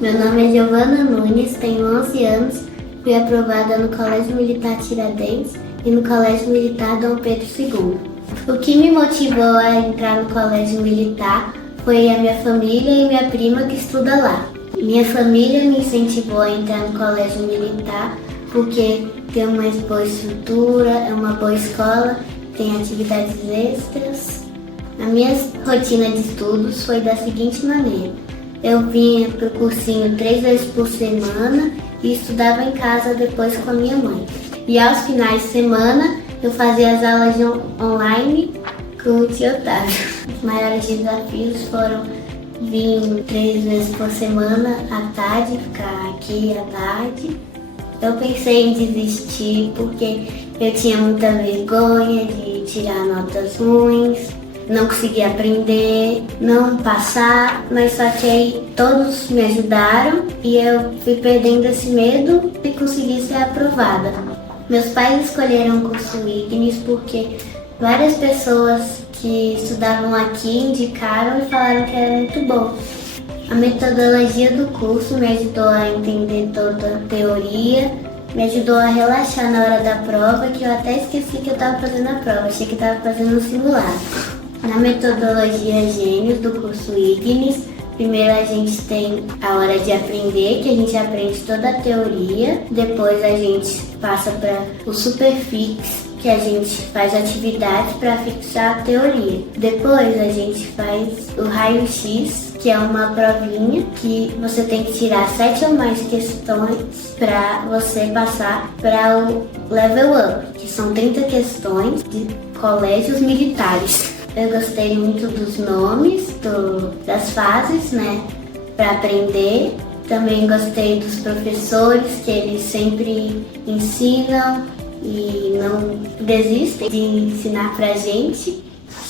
Meu nome é Giovana Nunes, tenho 11 anos, fui aprovada no Colégio Militar Tiradentes e no Colégio Militar Dom Pedro II. O que me motivou a entrar no Colégio Militar foi a minha família e minha prima que estuda lá. Minha família me incentivou a entrar no Colégio Militar porque tem uma boa estrutura, é uma boa escola, tem atividades extras. A minha rotina de estudos foi da seguinte maneira: eu vinha para o cursinho 3 vezes por semana e estudava em casa depois com a minha mãe. E aos finais de semana eu fazia as aulas online com o tio Otávio. Os maiores desafios foram vir 3 vezes por semana à tarde, ficar aqui à tarde. Eu pensei em desistir porque eu tinha muita vergonha de tirar notas ruins, não conseguia aprender, não passar, mas só que aí todos me ajudaram e eu fui perdendo esse medo e consegui ser aprovada. Meus pais escolheram o curso Ignis porque várias pessoas que estudavam aqui indicaram e falaram que era muito bom. A metodologia do curso me ajudou a entender toda a teoria, me ajudou a relaxar na hora da prova, que eu até esqueci que eu estava fazendo a prova, achei que estava fazendo um simulado. Na metodologia Gênios do curso Ignis, primeiro a gente tem a hora de aprender, que a gente aprende toda a teoria, depois a gente passa para o Superfix, que a gente faz atividades para fixar a teoria. Depois a gente faz o raio-x, que é uma provinha que você tem que tirar 7 ou mais questões para você passar para o level up, que são 30 questões de colégios militares. Eu gostei muito dos nomes, das fases, né, para aprender. Também gostei dos professores, que eles sempre ensinam e não desistem de ensinar pra gente.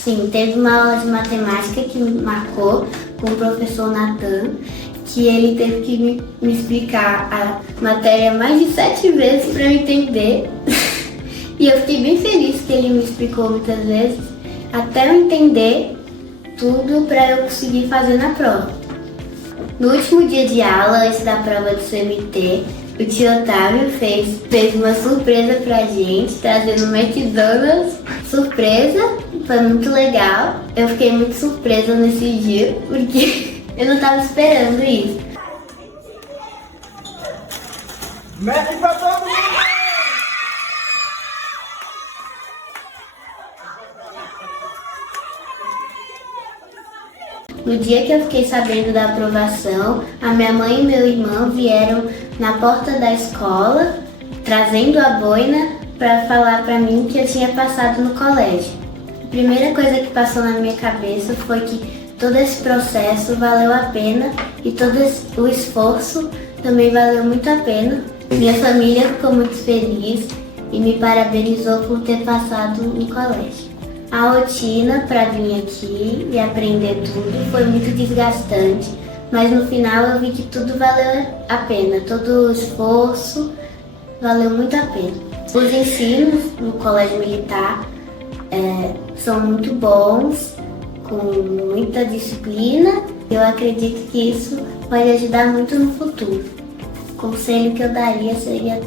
Sim, teve uma aula de matemática que me marcou com o professor Natan, que ele teve que me explicar a matéria mais de 7 vezes para eu entender. E eu fiquei bem feliz que ele me explicou muitas vezes, até eu entender tudo para eu conseguir fazer na prova. No último dia de aula, antes da prova do CMT, o tio Otávio fez uma surpresa pra gente, trazendo um McDonald's surpresa. Foi muito legal. Eu fiquei muito surpresa nesse dia, porque eu não estava esperando isso. Mete pra todo mundo! No dia que eu fiquei sabendo da aprovação, a minha mãe e meu irmão vieram na porta da escola, trazendo a boina para falar para mim que eu tinha passado no colégio. A primeira coisa que passou na minha cabeça foi que todo esse processo valeu a pena e todo o esforço também valeu muito a pena. Minha família ficou muito feliz e me parabenizou por ter passado no colégio. A rotina para vir aqui e aprender tudo foi muito desgastante, mas no final eu vi que tudo valeu a pena, todo o esforço valeu muito a pena. Os ensinos no Colégio Militar são muito bons, com muita disciplina. Eu acredito que isso pode ajudar muito no futuro. O conselho que eu daria seria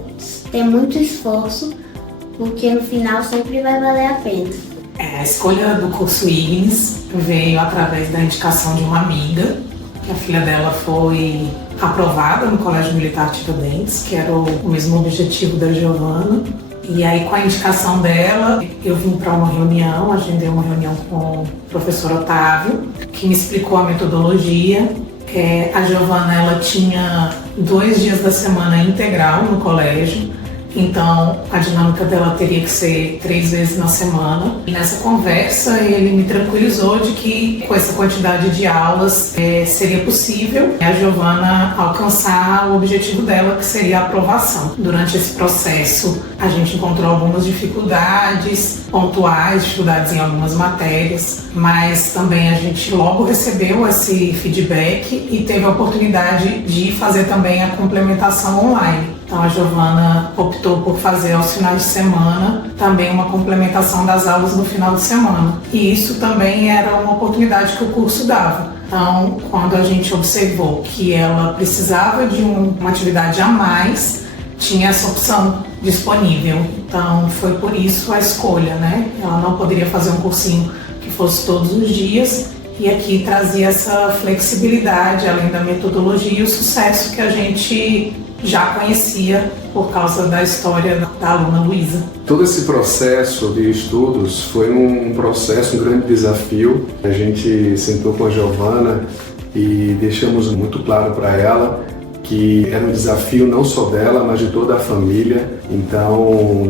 ter muito esforço, porque no final sempre vai valer a pena. A escolha do curso Ignis veio através da indicação de uma amiga, que a filha dela foi aprovada no Colégio Militar Tiradentes, que era o mesmo objetivo da Giovana. E aí, com a indicação dela, eu vim para uma reunião, agendei uma reunião com o professor Otávio, que me explicou a metodologia. A Giovana, ela tinha 2 dias da semana integral no colégio, então a dinâmica dela teria que ser 3 vezes na semana. E nessa conversa ele me tranquilizou de que com essa quantidade de aulas seria possível a Giovana alcançar o objetivo dela, que seria a aprovação. Durante esse processo a gente encontrou algumas dificuldades pontuais, dificuldades em algumas matérias, mas também a gente logo recebeu esse feedback e teve a oportunidade de fazer também a complementação online. Então a Giovana optou por fazer aos finais de semana também uma complementação das aulas no final de semana. E isso também era uma oportunidade que o curso dava. Então, quando a gente observou que ela precisava de uma atividade a mais, tinha essa opção disponível. Então, foi por isso a escolha, né? Ela não poderia fazer um cursinho que fosse todos os dias, e aqui trazia essa flexibilidade, além da metodologia e o sucesso que a gente já conhecia por causa da história da aluna Luísa. Todo esse processo de estudos foi um processo, um grande desafio. A gente sentou com a Giovana e deixamos muito claro para ela que era um desafio não só dela, mas de toda a família. Então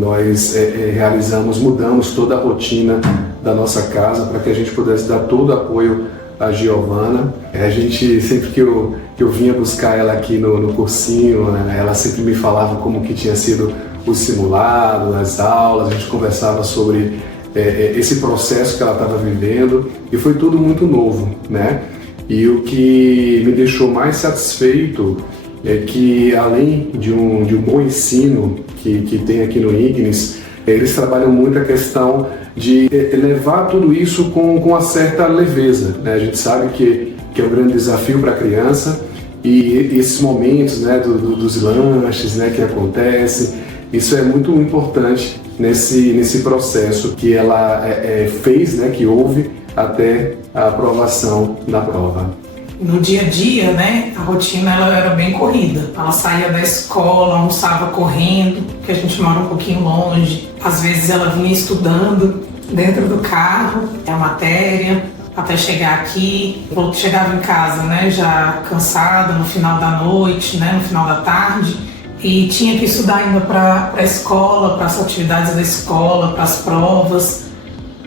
nós mudamos toda a rotina da nossa casa para que a gente pudesse dar todo o apoio à Giovana. A gente, sempre que eu vinha buscar ela aqui no cursinho, né, ela sempre me falava como que tinha sido o simulado, as aulas, a gente conversava sobre esse processo que ela estava vivendo, e foi tudo muito novo, né? E o que me deixou mais satisfeito é que, além de um bom ensino que tem aqui no Ignis, eles trabalham muito a questão de levar tudo isso com uma certa leveza, né? A gente sabe que é um grande desafio para a criança, e esses momentos, né, dos lanches, né, que acontecem, isso é muito importante nesse processo que ela fez, né, que houve até a aprovação da prova. No dia a dia, né, a rotina ela era bem corrida. Ela saía da escola, almoçava correndo, porque a gente mora um pouquinho longe. Às vezes ela vinha estudando dentro do carro, a matéria, até chegar aqui. Chegava em casa, né, já cansada no final da noite, né, no final da tarde, e tinha que estudar ainda para a escola, para as atividades da escola, para as provas.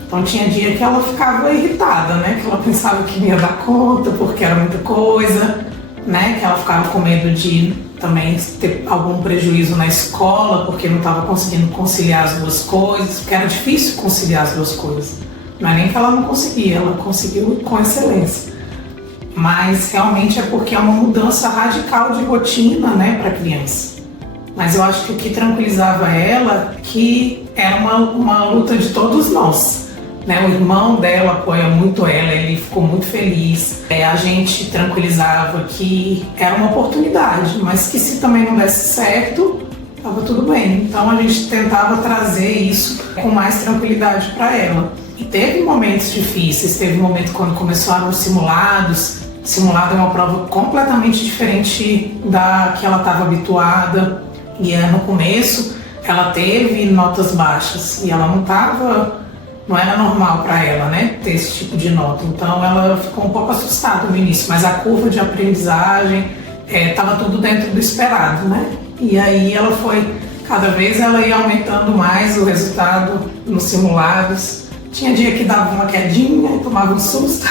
Então tinha dia que ela ficava irritada, né? Que ela pensava que não ia dar conta porque era muita coisa, né? Que ela ficava com medo de também ter algum prejuízo na escola porque não estava conseguindo conciliar as duas coisas, porque era difícil conciliar as duas coisas. Não é nem que ela não conseguia, ela conseguiu com excelência. Mas realmente é porque é uma mudança radical de rotina, né, para a criança. Mas eu acho que o que tranquilizava ela é que era uma luta de todos nós. Né, o irmão dela apoia muito ela, ele ficou muito feliz. A gente tranquilizava que era uma oportunidade, mas que se também não desse certo, estava tudo bem. Então a gente tentava trazer isso com mais tranquilidade para ela. E teve momentos difíceis, teve um momento quando começaram os simulados. Simulado é uma prova completamente diferente da que ela estava habituada. E no começo ela teve notas baixas e ela não era normal para ela, né, ter esse tipo de nota. Então ela ficou um pouco assustada no início, mas a curva de aprendizagem estava tudo dentro do esperado, né? E aí ela foi, cada vez ela ia aumentando mais o resultado nos simulados. Tinha dia que dava uma quedinha e tomava um susto.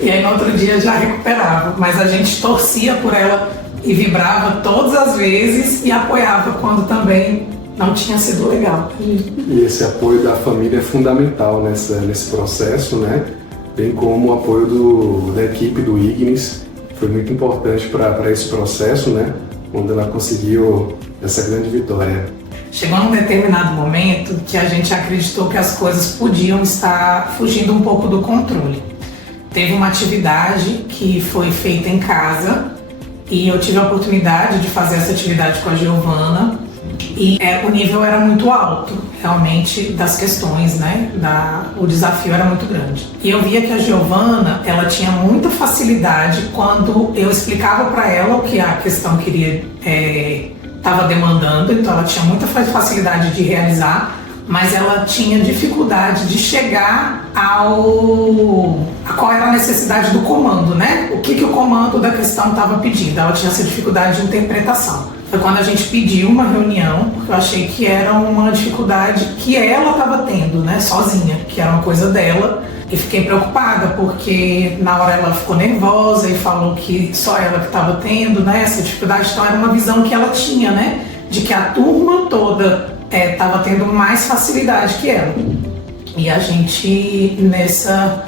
E aí no outro dia já recuperava. Mas a gente torcia por ela e vibrava todas as vezes e apoiava quando também não tinha sido legal. E esse apoio da família é fundamental nesse processo, né? Bem como o apoio da equipe do Ignis, foi muito importante para esse processo, né? Quando ela conseguiu essa grande vitória. Chegou num determinado momento que a gente acreditou que as coisas podiam estar fugindo um pouco do controle. Teve uma atividade que foi feita em casa e eu tive a oportunidade de fazer essa atividade com a Giovana. E o nível era muito alto, realmente, das questões, né? O desafio era muito grande. E eu via que a Giovana, ela tinha muita facilidade quando eu explicava para ela o que a questão estava demandando, então ela tinha muita facilidade de realizar, mas ela tinha dificuldade de chegar a qual era a necessidade do comando, né? O que o comando da questão estava pedindo. Ela tinha essa dificuldade de interpretação. Foi quando a gente pediu uma reunião, porque eu achei que era uma dificuldade que ela estava tendo, né, sozinha, que era uma coisa dela. E fiquei preocupada, porque na hora ela ficou nervosa e falou que só ela que estava tendo, né, essa dificuldade. Então era uma visão que ela tinha, né, de que a turma toda estava tendo mais facilidade que ela. E a gente, nessa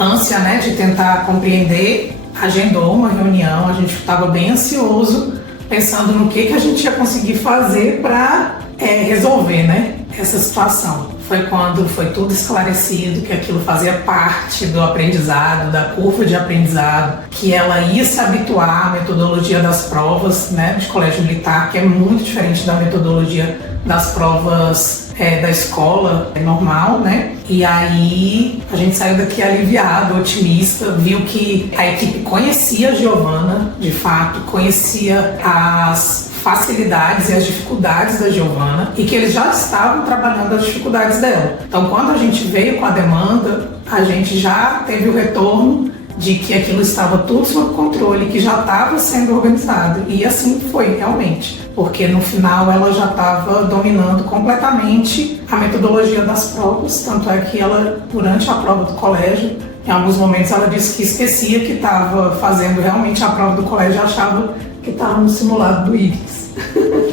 ânsia, né, de tentar compreender, agendou uma reunião. A gente estava bem ansioso, pensando no que a gente ia conseguir fazer para resolver, né, essa situação. Foi quando foi tudo esclarecido, que aquilo fazia parte do aprendizado, da curva de aprendizado, que ela ia se habituar à metodologia das provas, né, de colégio militar, que é muito diferente da metodologia das provas da escola normal, né? E aí a gente saiu daqui aliviado, otimista, viu que a equipe conhecia a Giovana, de fato, conhecia as facilidades e as dificuldades da Giovana e que eles já estavam trabalhando as dificuldades dela. Então, quando a gente veio com a demanda, a gente já teve o retorno de que aquilo estava tudo sob controle, que já estava sendo organizado. E assim foi, realmente. Porque no final ela já estava dominando completamente a metodologia das provas. Tanto é que ela, durante a prova do colégio, em alguns momentos ela disse que esquecia que estava fazendo realmente a prova do colégio e achava que estava no simulado do IGNIS.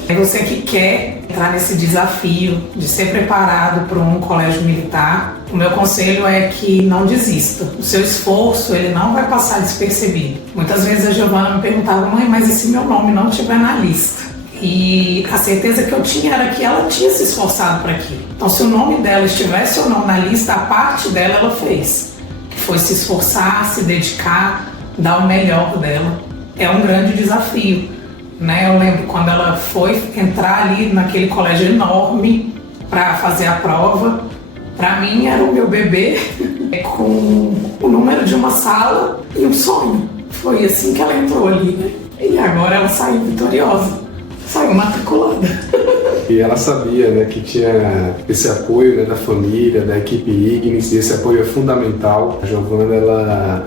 É você que quer entrar nesse desafio de ser preparado para um colégio militar, o meu conselho é que não desista. O seu esforço, ele não vai passar despercebido. Muitas vezes a Giovana me perguntava: mãe, mas e se meu nome não estiver na lista? E a certeza que eu tinha era que ela tinha se esforçado para aquilo. Então, se o nome dela estivesse ou não na lista, a parte dela ela fez, que foi se esforçar, se dedicar, dar o melhor dela. É um grande desafio, né? Eu lembro quando ela foi entrar ali naquele colégio enorme para fazer a prova. Para mim era o meu bebê com o número de uma sala e um sonho. Foi assim que ela entrou ali, né? E agora ela saiu vitoriosa, saiu matriculada. E ela sabia, né, que tinha esse apoio, né, da família, da equipe IGNIS, e esse apoio é fundamental. A Giovana,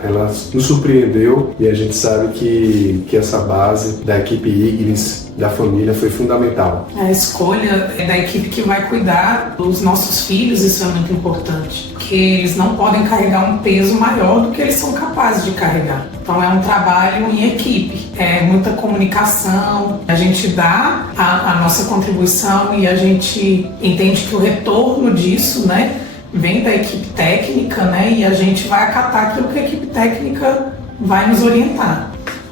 ela nos surpreendeu e a gente sabe que essa base da equipe IGNIS, da família, foi fundamental. A escolha é da equipe que vai cuidar dos nossos filhos, isso é muito importante, porque eles não podem carregar um peso maior do que eles são capazes de carregar. Então é um trabalho em equipe, é muita comunicação, a gente dá a nossa contribuição e a gente entende que o retorno disso, né, vem da equipe técnica, né, e a gente vai acatar aquilo que a equipe técnica vai nos orientar.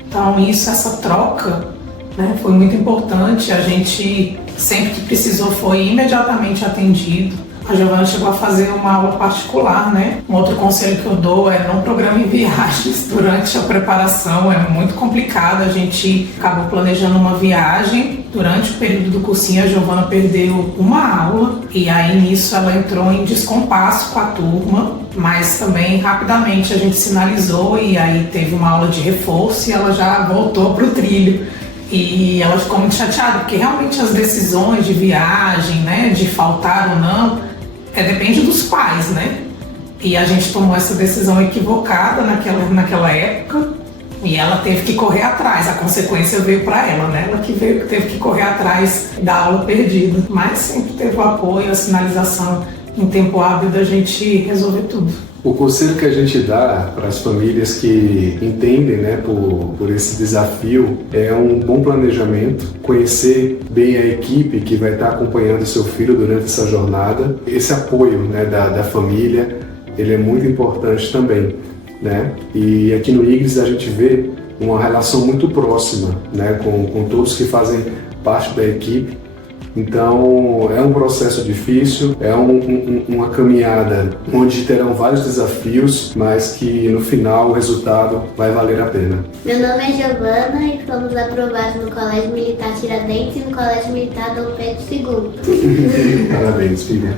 Então isso, essa troca, né, foi muito importante. A gente, sempre que precisou, foi imediatamente atendido. A Giovana chegou a fazer uma aula particular, né? Um outro conselho que eu dou é não programe viagens durante a preparação, é muito complicado. A gente acabou planejando uma viagem. Durante o período do cursinho, a Giovana perdeu uma aula e aí nisso ela entrou em descompasso com a turma, mas também rapidamente a gente sinalizou e aí teve uma aula de reforço e ela já voltou para o trilho. E ela ficou muito chateada, porque realmente as decisões de viagem, né, de faltar ou não, depende dos pais, né? E a gente tomou essa decisão equivocada naquela época e ela teve que correr atrás, a consequência veio para ela, né? Ela que teve que correr atrás da aula perdida, mas sempre teve o apoio, a sinalização em tempo hábil da gente resolver tudo. O conselho que a gente dá para as famílias que entendem, né, por esse desafio é um bom planejamento, conhecer bem a equipe que vai estar acompanhando seu filho durante essa jornada. Esse apoio, né, da família, ele é muito importante também, né? E aqui no IGNIS a gente vê uma relação muito próxima, né, com todos que fazem parte da equipe. Então, é um processo difícil, é uma caminhada onde terão vários desafios, mas que no final o resultado vai valer a pena. Meu nome é Giovana e fomos aprovados no Colégio Militar Tiradentes e no Colégio Militar Dom Pedro II. Parabéns, filha.